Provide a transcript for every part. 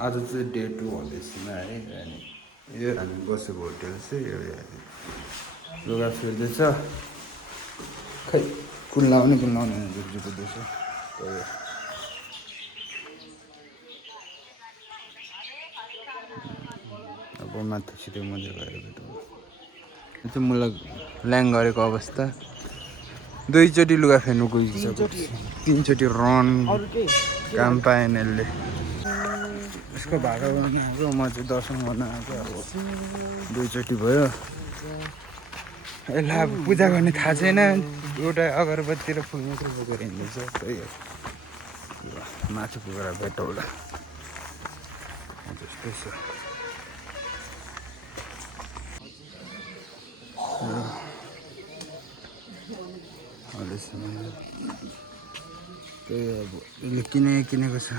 आज चाहिँ डे 2 हलिडेजमा है अनि यो हामी बसेको होटेल चाहिँ यो लुगा फेर्दैछ खै कुन लाउने जुक्जुक्दैछ अब माथि छिटो मजा गरेर भेटौँ यो चाहिँ मलाई ल्याङ गरेको अवस्था दुईचोटि लुगा फेर्नु गइसक्यो तीनचोटि रन काम पाएन यसले यसको भाडा गर्न आएको म चाहिँ दर्शन गर्न आएको अब दुईचोटि भयो यसलाई अब पूजा गर्ने थाहा छैन एउटा अगरबत्ती र फुल मात्र बोकेर हिँड्दैछ त्यही हो माथि पुगेर भेटौँला त्यस्तै छ त्यही अब यसले किनेको छ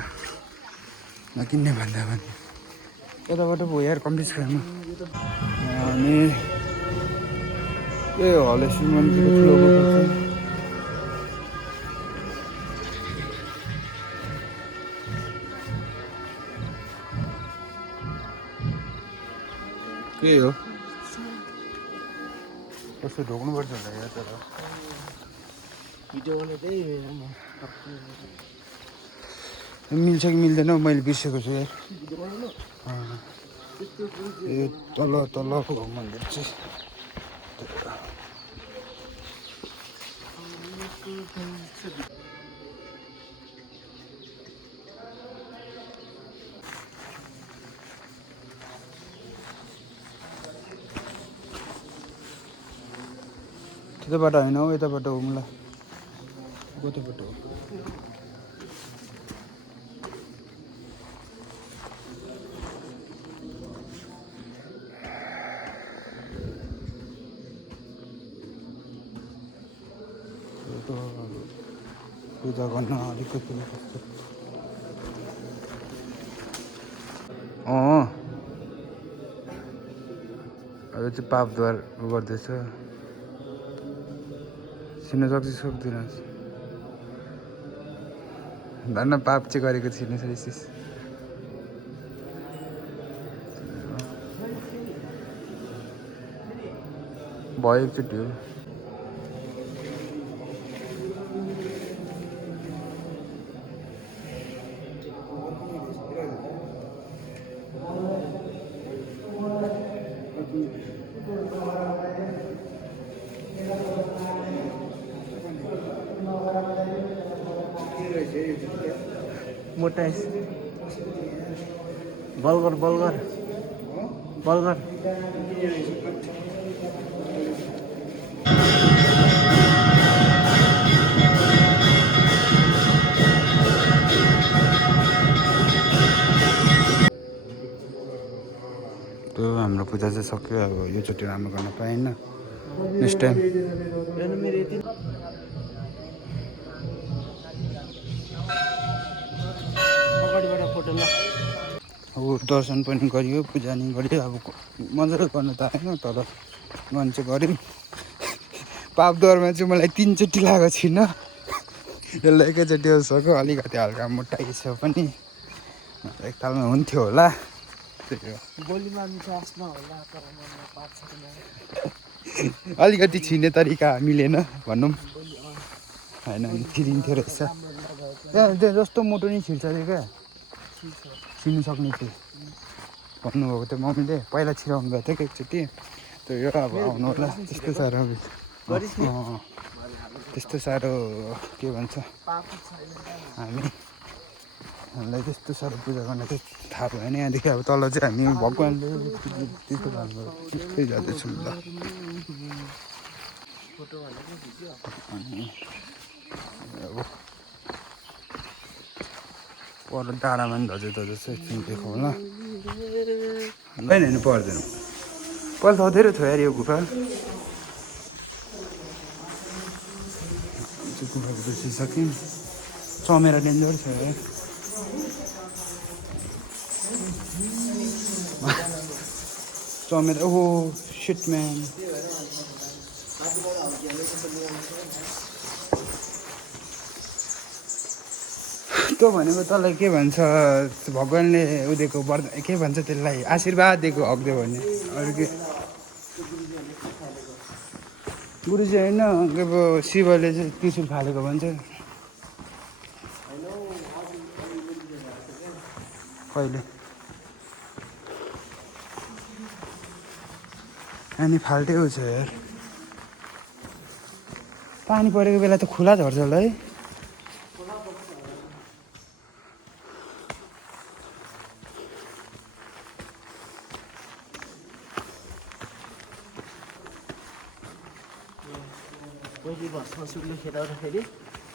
नकिन्ने भन्दा पनि यताबाट पो यार कम्ती छैन अनि त्यही हो हलेसी मन्दिरको ठुलो गोठा छ त्यही हो कस्तो ढोक्नुपर्छ होला या तर मिल्छ कि मिल्दैन मैले बिर्सेको छु यार ए तलको मन्दिर चाहिँ त्यताबाट होइन हौ यताबाट हो मलाई कताबाट हो पूजा गर्न अलिकति अब चाहिँ पापद्वार गर्दैछ छिर्न सक्दिनँ धन्न पाप चाहिँ गरेको थिइनँ रिसिस भयो एकचोटि हो मोटाइस बल्गर त्यो हाम्रो पूजा चाहिँ सक्यो अब योचोटि राम्रो गर्न पाएन नेक्स्ट टाइम अब दर्शन पनि गरियो पूजा नि गरियो अब मजाले गर्नु त आएन तर गर्न चाहिँ गऱ्यौँ पापद्वारमा चाहिँ मलाई 3 चोटि लागेको छैन यसलाई एकैचोटि सक्यो अलिकति हल्का मोटाइ छ पनि एकतालमा हुन्थ्यो होला अलिकति छिर्ने तरिका मिलेन भनौँ होइन छिरिन्थ्यो रहेछ त्यहाँ जस्तो मोटो नि छिर्छ अरे क्या छिर्नु सक्ने थियो भन्नुभएको थियो मम्मीले पहिला छिराउनु गएको थियो कि एकचोटि त्यो यो अब आउनु होला त्यस्तो साह्रो त्यस्तो साह्रो के भन्छ हामीलाई त्यस्तो साह्रो पूजा गर्न चाहिँ थाहा भएन यहाँदेखि अब तल चाहिँ हामी भगवान्ले त्यस्तो राम्रो त्यस्तै जाँदैछौँ ल अनि अब पर डाँडामा पनि धजै छ एकछिन देखाउँ ल होइन पर्दैन पहिला त धेरै थियो यार यो गुफा गुफाको बिर्सिसक्यौँ चमेरा डेन्जर छ यार चमेरा ओहो शिट म्यान त्यो भनेको तँलाई के भन्छ भगवान्ले उदिएको के भन्छ त्यसलाई आशीर्वाद दिएको हक्दियो भने अरू के गुरुजी होइन अब शिवले चाहिँ त्रिशुल फालेको भन्छ कहिले अनि फाल्टै छ यार पानी परेको बेला त खुला झर्छ होला है पहिले भस्मासुरले खेदाउँदाखेरि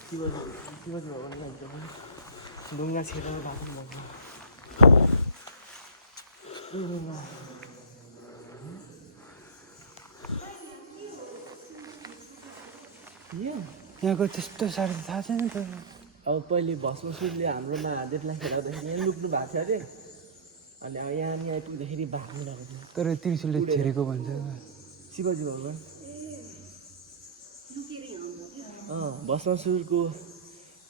शिवजी भगवान्लाई ढुङ्गा छेडाउनु भएको यहाँको त्यस्तो साह्रो थाहा छैन त अब पहिले भस्मासुरले हाम्रोमा हातलाई खेदाउँदाखेरि यहाँ लुक्नु भएको थियो अरे अनि अब यहाँ नि आइपुग्दाखेरि भाग्नु रहेको थियो तर त्रिशुलले छेडेको भन्छ शिवजी भगवान् भस्मासुरको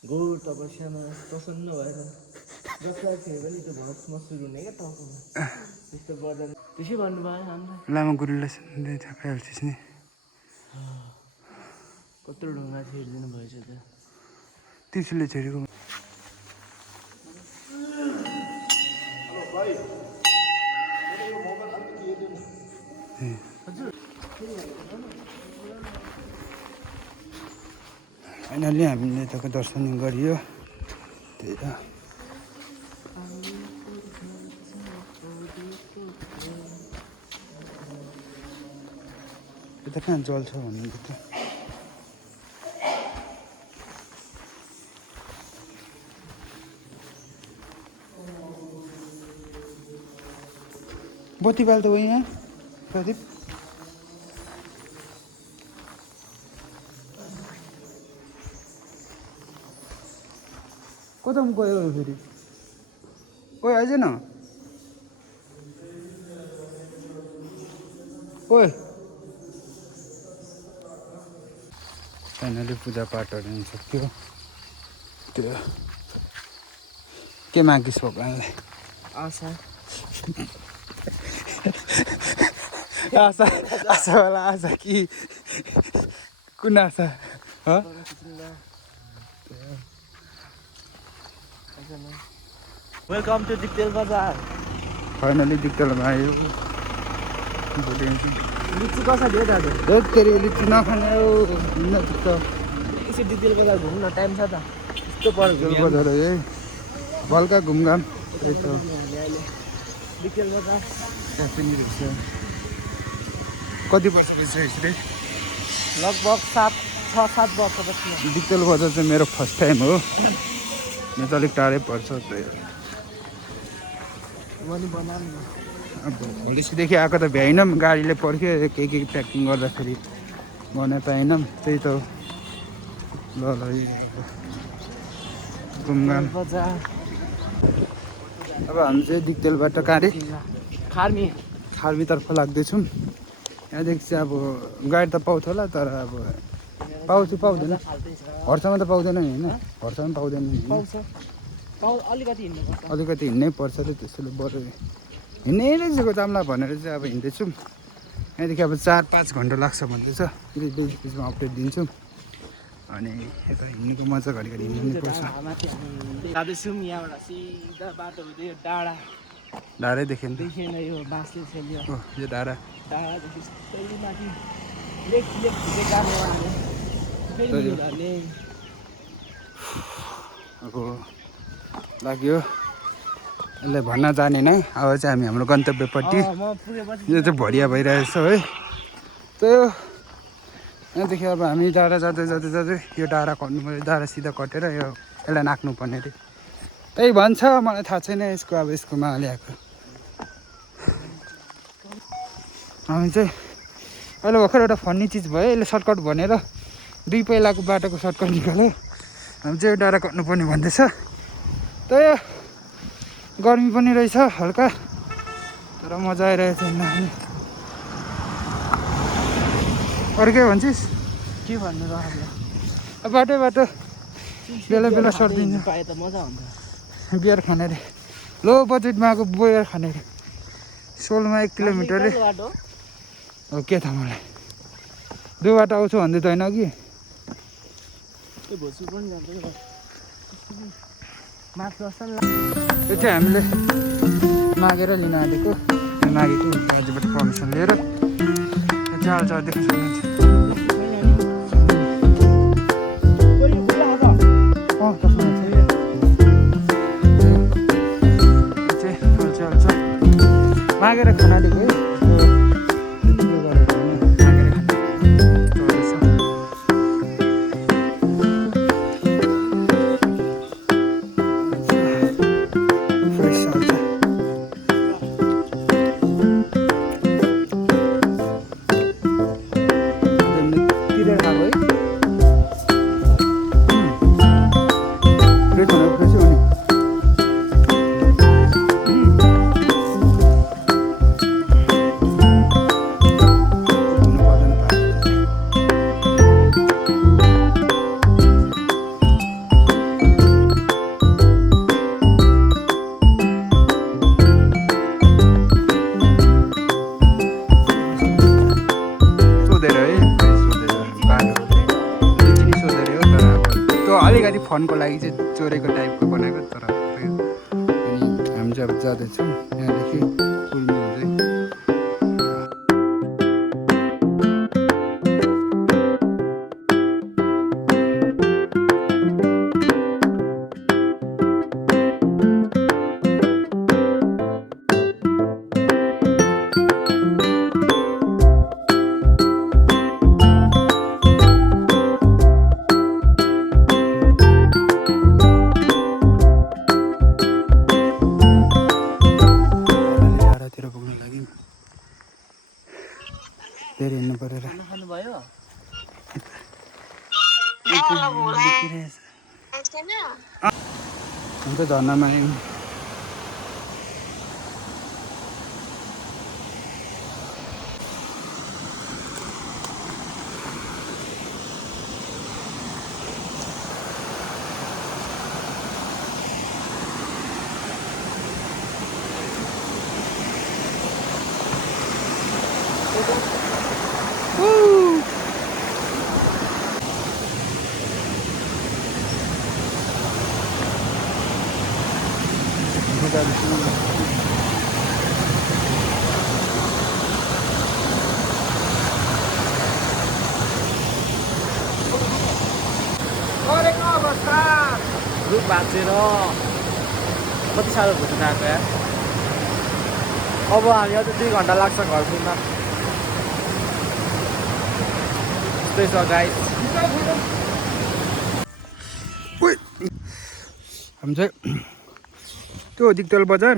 घोर तपस्यामा प्रसन्न भएर जसलाई थियो भने त्यो भस्मासुर हुने क्या टाउकोमा त्यस्तो गर्दा त्यसै भन्नुभयो हामीलाई लामा गुरुलाई थापाइहाल्छस् नि कत्रो ढुङ्गा छेडिदिनु भएछ त त्रिशुलले छेडेको फाइनल्ली हामीले यताको दर्शन गरियो त्यही त यता कहाँ जल छ भन्नु त बत्ती बाल त हो यहाँ प्रदीप कता गयो फेरि ओइ आइज न ओइ फाइनली पूजापाठहरू पनि सक्यो त्यो के मागिस् भगवान्लाई आशा आशा आशावाला आशा कि कुन आशा वेलकम टु दिक्तेल बजार फाइनली दिक्तेलमा आयो लिच्ची कसरी हो दाजु तेरि लिच्ची नखाने हो यसो दिक्तेल बजार घुम्न टाइम छ त यस्तो पर्छ बजार है बल्का घुमघाम त्यही त दिक्तेल बजार कति वर्ष भइसकेको रे लगभग 6-7 वर्षपछि दिक्तेल बजार चाहिँ मेरो फर्स्ट टाइम हो यहाँ त अलिक टाढै पर्छ त्यही अब भोलिसिदेखि आएको त भ्याइनँ गाडीले पर्ख्यो के प्याकिङ गर्दाखेरि गर्न पाएनौँ त्यही त हो ल घुमघाम अब हामी चाहिँ दिक्तेलबाट कहाँ रे खार्मीतर्फ लाग्दैछौँ यहाँदेखि चाहिँ अब गाडी त पाउँछ होला तर अब पाउँदैन हर्षमा त पाउँदैन नि होइन हर्षमा पाउँदैन नि अलिकति हिँड्नै पर्छ र त्यसैले बरु हिँड्नै रहेछको जाम्ला भनेर चाहिँ अब हिँड्दैछौँ यहाँदेखि अब 4-5 घन्टा लाग्छ भन्दैछ फेरि बिचमा अपडेट दिन्छौँ अनि यता हिँड्नुको मजा घरिघरि हिँड्नुपर्छ डाँडै देखेन यो बाँसले छेल्यो यो डाँडा अब लाग्यो यसलाई भन्न जाने नै अब चाहिँ हामी हाम्रो गन्तव्यपट्टि यो चाहिँ भरिया भइरहेछ है त्यो यहाँदेखि अब हामी डाँडा जाँदै यो डाँडा कट्नु पऱ्यो डाँडा सिधा कटेर यसलाई नाक्नुपर्ने अरे त्यही भन्छ मलाई थाहा छैन यसको अब यसको ल्याएको हामी चाहिँ अहिले भर्खर एउटा फन्नी चिज भयो यसले सर्टकट भनेर 2 पहिलाको बाटोको सर्टकट निकाल्यो हामी चाहिँ यो डाँडा कट्नुपर्ने भन्दैछ त्यही गर्मी पनि रहेछ हल्का तर मजा आइरहेछ हिँड्न अरू के भन्छस् के भन्नु र बाटो बेला बेला सर्दिन्छ पाए त मजा हुन्छ बियर खाने अरे लो बजेटमा आएको बियर खाने अरे सोलमा 1 किलोमिटर रे बाटो हो के थाहा मलाई दुईबाट आउँछु भन्दै त होइन कि त्यो भोसु पनि जान्छ माथि असल यो चाहिँ हामीले मागेर लिन आँटेको मागेको बाजेबाट पर्मिसन लिएर चाल चाल देख्न सक्नुहुन्छ मागेर खाना दिएको है अलिकति फनको लागि चाहिँ चोरेको टाइपको बनाएको तर अनि हामी चाहिँ अब जाँदैछौँ यहाँदेखि कुल्नु हुँदै धेरै हिँड्नु परेर खानुभयो हुन्छ झर्नामा आयौँ रुख भाँचेर कति साह्रो घुम्न आएको यार अब हामी अझ 2 घन्टा लाग्छ घर पुग्न त्यस्तै छ गाइस हामी चाहिँ त्यो दिक्तल बजार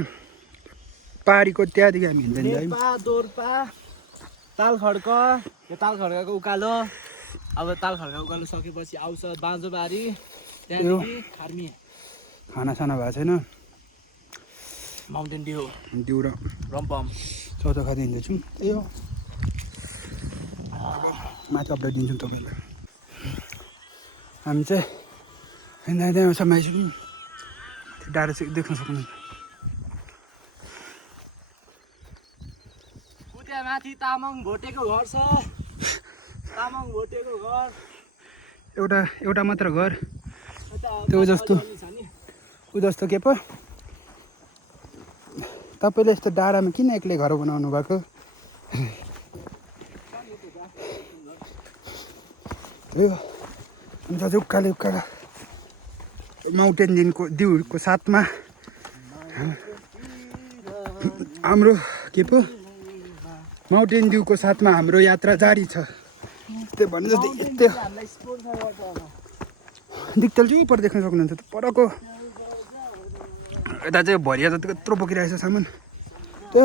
पहाडीको त्यहाँदेखि हामी हिँड्दै नेपा दोर्पा ताल खड्क यो ताल खड्काको उकालो अब ताल खड्का उकालो सकेपछि आउँछ बाँझोबारी त्यहाँदेखि खार्मी खानासाना भएको छैन माउन्टेन ड्यू ड्यू र रम्पम चौथो खाँदै हिँड्दैछौँ त्यही हो अब माथि अपडेट दिन्छौँ तपाईँलाई हामी चाहिँ हिँड्दा हिँड्दै समाइसक्यौँ त्यो डाँडा चाहिँ देख्न सक्नुहुन्छ त्यहाँ माथि तामाङ भोटेको घर छ तामाङ भोटेको घर एउटा मात्र घर त्यो जस्तो ऊ जस्तो के पो तपाईँले यस्तो डाँडामा किन एक्लै घर बनाउनु भएको त्यही हो अन्त चाहिँ उकालो माउन्टेन ड्यूको साथमा हाम्रो के पो माउन्टेन ड्यूको साथमा हाम्रो यात्रा जारी छ त्यो भने जस्तै त्यो दिक्तल चाहिँ पर देख्न सक्नुहुन्छ परको यता चाहिँ भरिया जति यत्रो बोकिरहेको छ सामान त्यो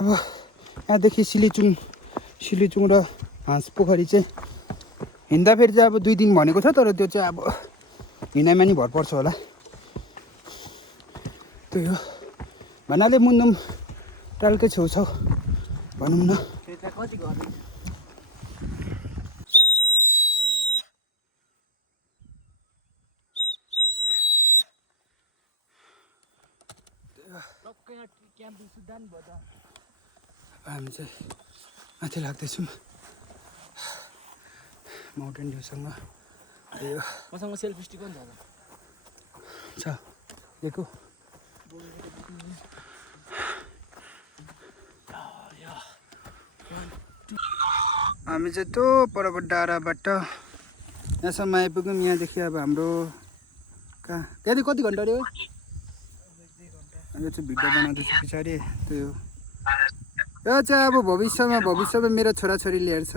अब यहाँदेखि सिलिचुङ र हाँस पोखरी चाहिँ हिँड्दाखेरि चाहिँ अब 2 दिन भनेको छ तर त्यो चाहिँ अब हिँडाइमा नि भर पर्छ होला त्यही हो भन्नाले मुन्दुम टालकै छेउछाउ भनौँ न टक्कै यहाँ क्याम्पिङ सुधान भयो त अब हामी चाहिँ माथि लाग्दैछौँ माउन्टेन भ्यूसँग यो मसँग सेल्फी स्टिक पनि छ छ दिएको हामी चाहिँ त्यो परको डाँडाबाट यहाँसम्म आइपुग्यौँ यहाँदेखि अब हाम्रो कहाँ त्यहाँदेखि कति घन्टा अरे यो चाहिँ भिडियो बनाउँदैछु पछाडि त्यो यो चाहिँ अब भविष्यमा मेरो छोराछोरीले हेर्छ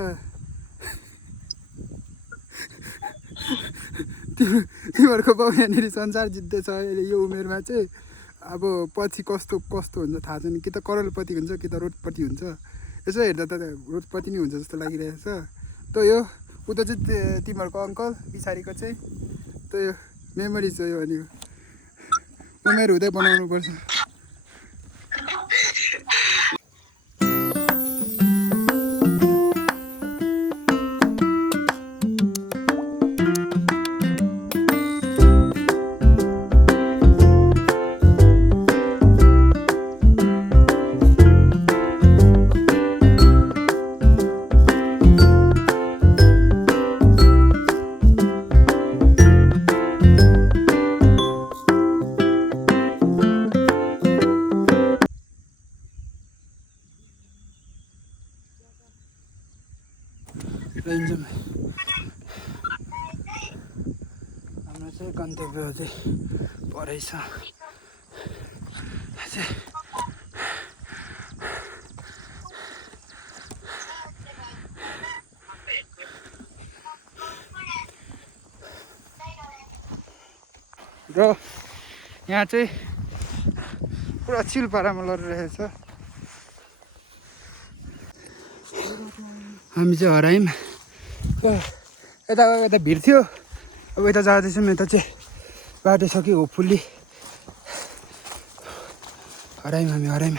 तिमीहरूको बाउ यहाँनिर संसार जित्दैछ अहिले यो उमेरमा चाहिँ अब पछि कस्तो हुन्छ थाहा छैन कि त करोडपति हुन्छ कि त रोडपति हुन्छ यसो हेर्दा त रोडपति नै हुन्छ जस्तो लागिरहेको छ त यो उता चाहिँ तिमीहरूको अङ्कल पछाडिको चाहिँ त यो मेमोरिज हो यो भनेको उमेर हुँदै बनाउनुपर्छ हाम्रो चाहिँ गन्तव्य चाहिँ परै छ र यहाँ चाहिँ पुरा चिल पारामा लडिरहेछ हामी चाहिँ हरायौँ यता गएको यता भिड थियो अब यता जाँदैछौँ यता चाहिँ बाटो सक्यो होपफुल्ली हरायौँ हामी हरायौँ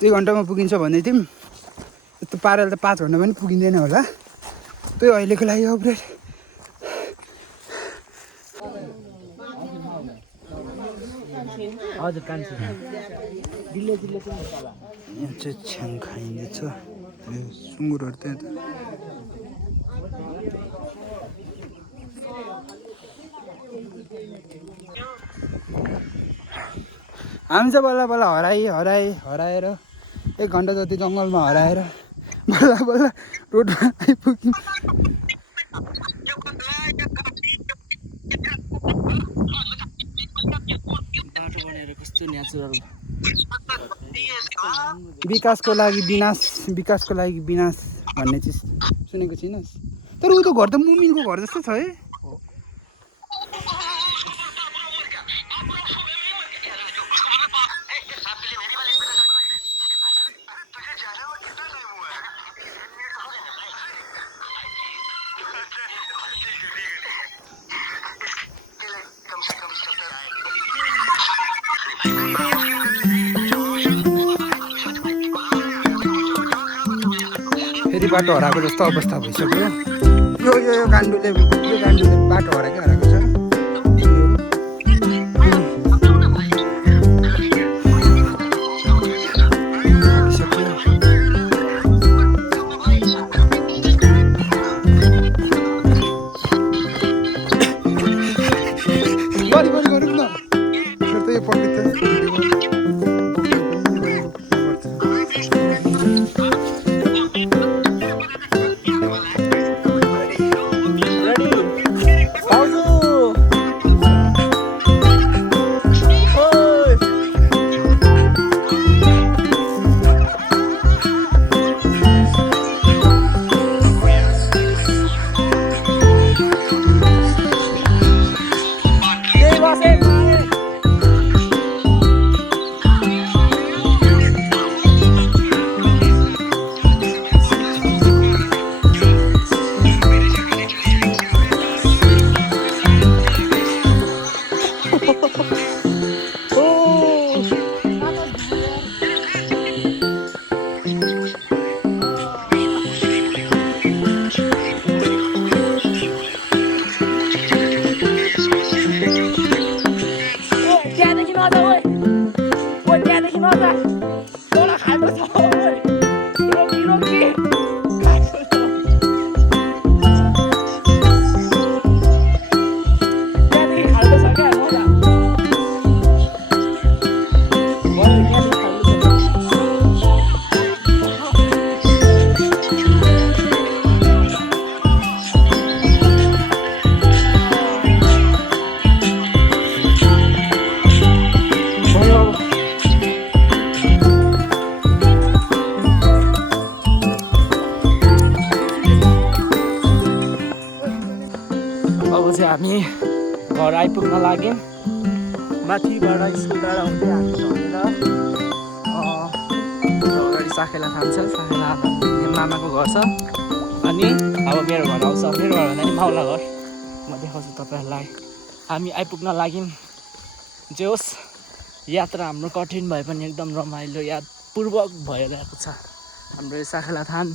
दुई घन्टामा पुगिन्छ भन्दै थियौँ यस्तो पाराले त 5 घन्टा पनि पुगिँदैन होला त्यही अहिलेको लागि अपडेट हजुर कान्छी दिल्ले पनि यहाँ चाहिँ छ्याङ खाइँदैछ यो सुँगुरहरू त्यहाँ त हामी चाहिँ बल्ल बल्ल हराएर 1 घन्टा जति जङ्गलमा हराएर बल्ल रोडमा आइपुग्यौँ बाटो बनाएर कस्तो नेचुरल विकासको लागि विनाश भन्ने चिज सुनेको छैनस् तर ऊ त घर त मुमिनको घर जस्तो छ है फेरि बाटो हराएको जस्तो अवस्था भइसक्यो यो गान्डुले बाटो हराएको छ गाह्रो छ रोकी रोकी गाह्रो छ त्यहाँदेखि खाल्डो छ क्या मजा अब चाहिँ हामी घर आइपुग्न लाग्यौँ माथिबाट स्कुल डाँडा हुँदै हामी झरेर अगाडि साकेला खान्छ साकेला मामाको घर छ अनि अब मेरो घर आउँछ मेरो घर भन्दा नि माउला घर म देखाउँछु तपाईँहरूलाई हामी आइपुग्न लाग्यौँ जे होस् यात्रा हाम्रो कठिन भए पनि एकदम रमाइलो यादपूर्वक भइरहेको छ हाम्रो यो साकेला थान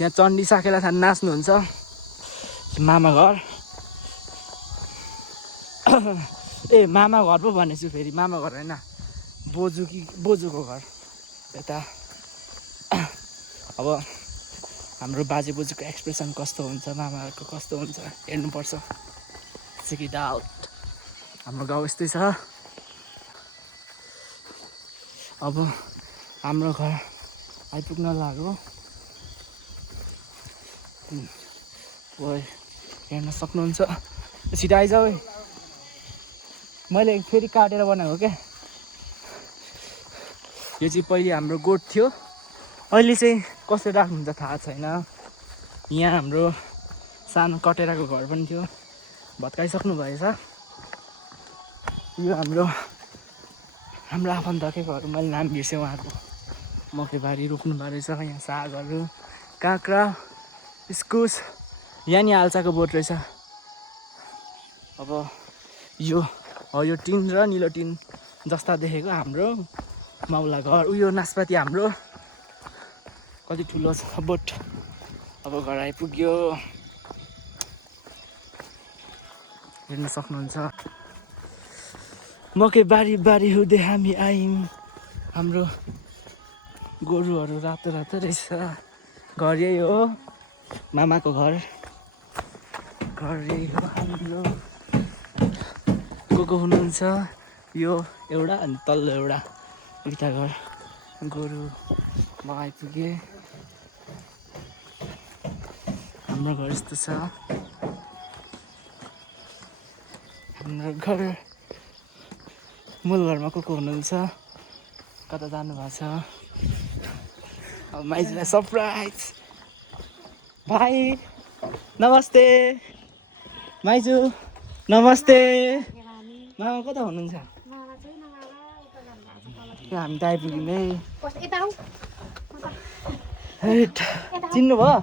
यहाँ चण्डी साकेला थान नाच्नुहुन्छ मामा घर ए मामा घर पो भनेछु फेरि मामा घर होइन बोजूको घर यता अब हाम्रो बाजे बोजूको एक्सप्रेसन कस्तो हुन्छ मामाहरूको कस्तो हुन्छ हेर्नुपर्छ चेक इट आउट हाम्रो गाउँ यस्तै छ अब हाम्रो घर आइपुग्न लाग्यो हेर्न सक्नुहुन्छ छिटो आइज है मैले फेरि काटेर बनाएको क्या यो चाहिँ पहिले हाम्रो गोठ थियो अहिले चाहिँ कसरी राख्नुहुन्छ थाहा छैन यहाँ हाम्रो सानो कटेराको घर पनि थियो भत्काइसक्नु भएछ यो हाम्रो आफन्तकै घर मैले नाम बिर्सेँ उहाँको मकैबारी रोप्नु भएको रहेछ यहाँ सागहरू काँक्रा इस्कुस यहाँ नि आल्चाको बोट रहेछ अब यो टिन र निलो टिन जस्ता देखेको हाम्रो माउला घर उयो नासपाती हाम्रो कति ठुलो छ बोट अब घर आइपुग्यो हेर्न सक्नुहुन्छ मकै बारी हुँदै हामी आयौँ हाम्रो गोरुहरू रातो रातो रहेछ घर यही हो मामाको घर यही हो हाम्रो को हुनुहुन्छ यो एउटा अनि तल्लो एउटा दुईवटा घर गोरु म आइपुगेँ हाम्रो घर यस्तो छ हाम्रो घर मूल घरमा को हुनुहुन्छ कता जानुभएको छ अब माइजूलाई सरप्राइज भाइ नमस्ते माइजू नमस्ते मामा कता हुनुहुन्छ हामी त आइपुग्यौँ है चिन्नु भयो